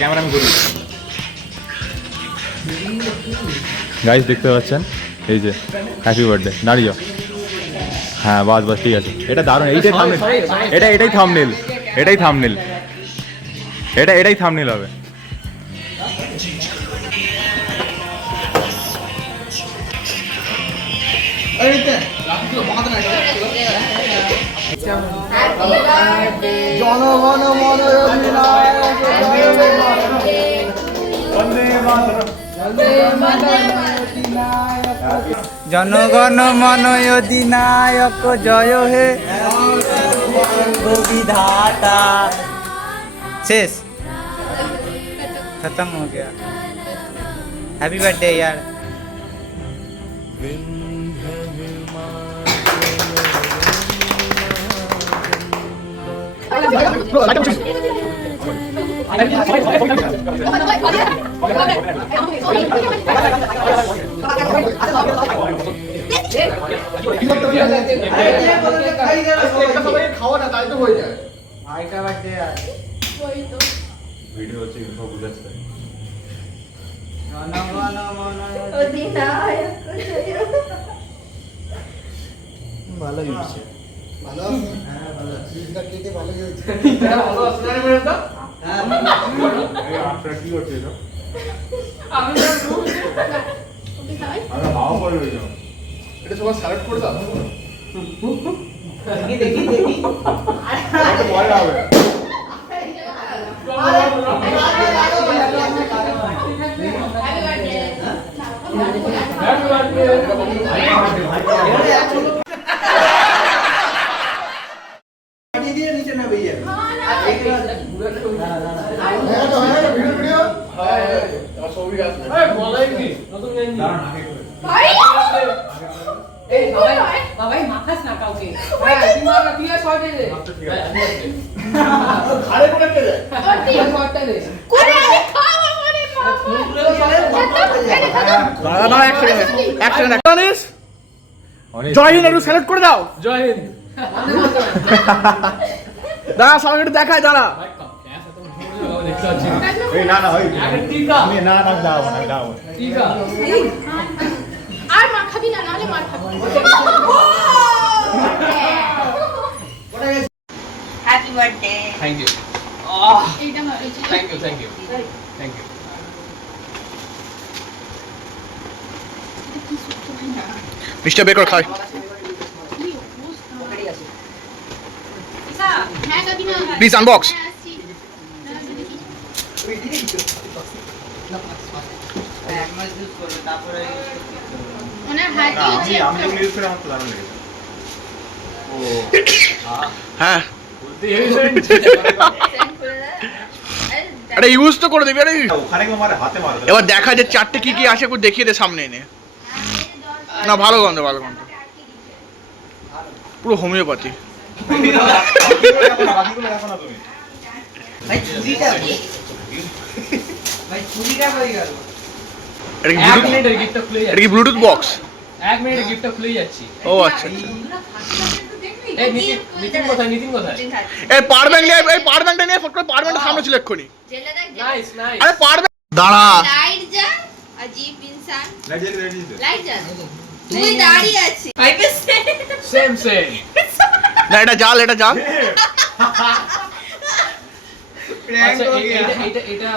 Camera আমি ঘুরি। Guys দেখতে পাচ্ছেন এই যে হ্যাপি বার্থডে দাঁড়িয়ে। হ্যাঁ বাস বাস ঠিক আছে, এটা দারুণ, এইটাই থাম্বনেল, এটাই থাম্বনেল, এটাই থাম্বনেল, এটাই থাম্বনেল হবে। জনগণ মন জনগণ মন অধিনায়ক জয় হে विधाता। शेष खत्म हो गया। हैप्पी बर्थडे यार। খাওয়া না তাই তো হয়ে যায়। भाई का बर्थडे यार। वही तो ভিডিও হচ্ছে ইনফো বুঝাচ্ছে। জনগণ মন অধিনায়ক ভালো হয়েছে। ভালো হ্যাঁ ভালো চিজটা কেটে ভালো হয়েছে। ভালো আছে না মেরে তো? হ্যাঁ এই আপনারা কি করছেন এটা? আমি না ওকে খাই আমি হাওয়া করে রইলাম। এটা সবাই স্যালাড করে দাও। দেখি এটা মজা হবে। দিয়ে নিচে না भैया। ভিডিও আর ছবি আছে। এই বলাই কি নতুন গেঞ্জি ভাই এই বাবাই মাখাস না কাউকে। হ্যাঁ তোমার কি আছে হবে রে? খাড়ে করে কে যায়? এই শটটা দে। কোরে আমি খাওয়া মরে বাবা দাঁড়া এক সেকেন্ড জানিস জয় হিন্দ একটু সিলেক্ট করে দাও। জয় হিন্দ। দাঁড়া সবাই একটু দেখায় দাঁড়া। এই না ভাই টিকা আমি না দাও না দাও। টিকা আর মার খাবি না নালে মার খাবি হ্যাপি বার্থডে থ্যাংক ইউ এইটা ভালো ছিল thank you thank you mister Baker খায়। হ্যাঁ কবি না Please unbox. ওনার হাত দিয়ে আমি যখন ইউজ করে আমার তো দারুণ লেগেছে। ও হ্যাঁ বলতে এই সেন্ড করে দাও আরে ইউজ তো করে দিবি। আরে ওখানে কেউ মারে হাতে মারে। এবার দেখা যে চারটে কি কি আছে একটু দেখিয়ে দে সামনে এনে। না ভালো গন্ধ পুরো হোমিওপ্যাথি। বাকিগুলো দেখো না তুমি। ভাই চুরিটা কই গেল? এটা কি ব্লুটুথ বক্স? 1 মিনিটে গিফটটা খুলে যাচ্ছি। ও আচ্ছা আচ্ছা। এই নিতিন কোথায়? এই পাওয়ার ব্যাংক নিয়ে এই পাওয়ার ব্যাংকটা নিয়ে ফট করে পাওয়ার ব্যাংকটা সামনে ছিল এক্ষুনি। জেলে দেখ নাইস নাইস। আরে পাওয়ার ব্যাংক দাঁড়া। লাইট যা अजीब इंसान লাইট লাইট যা তুই দাঁড়িয়ে আছিস সেম না এটা জাল আচ্ছা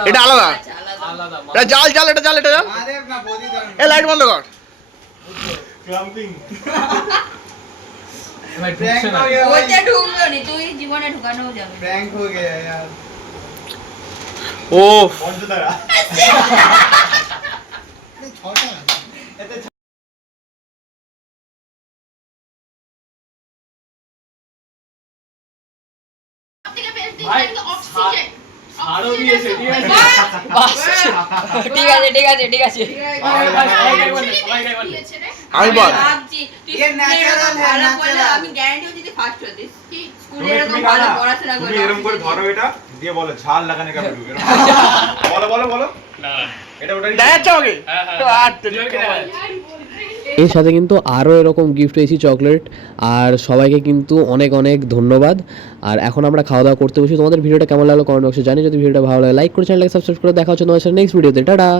এটা আলাদা। আচ্ছা আলাদা আলাদা এটা জাল এটা জাল। আরে না বডি দাও। এই লাইট বন্ধ কর। ক্লাম্পিং। ভাই ঢুকছে না। ওইটা ঢুকলো নি তুই জীবনে ঢুকানো যাবে प्रैंक हो गया यार। ও পঞ্চতারা। থেকে বেশ ভাই, দিন অক্সিজেন আরো দিয়েছে ঠিক আছে। ঠিক আছে আমি বল ভাবছি তুই ये natural है, natural। আমি গ্যারান্টি দিতে ফার্স্ট হতিস কি স্কুলে তুমি এরকম তুমি ভালো না পড়াশোনা তুমি করে এরকম করে ধরো এটা দিয়ে বলো ঝাল লাগানে কা ভিডিও। বলো না এটা ওটাই দেখাচ্ছ আমাকে? হ্যাঁ আর তো জোরকে দেখা যাচ্ছে। এর সাথে কিন্তু আরও এরকম গিফট পেয়েছি চকলেট। আর সবাইকে কিন্তু অনেক অনেক ধন্যবাদ। আর এখন আমরা খাওয়া দাওয়া করতে বসি। তোমাদের ভিডিওটা কেমন লাগলো কমেন্ট বক্সে জানি। যদি ভিডিওটা ভালো লাগে লাইক করে চ্যানেলটাকে সাবস্ক্রাইব করে দেখা হচ্ছে তোমার সাথে নেক্সট ভিডিওতে। টাটা।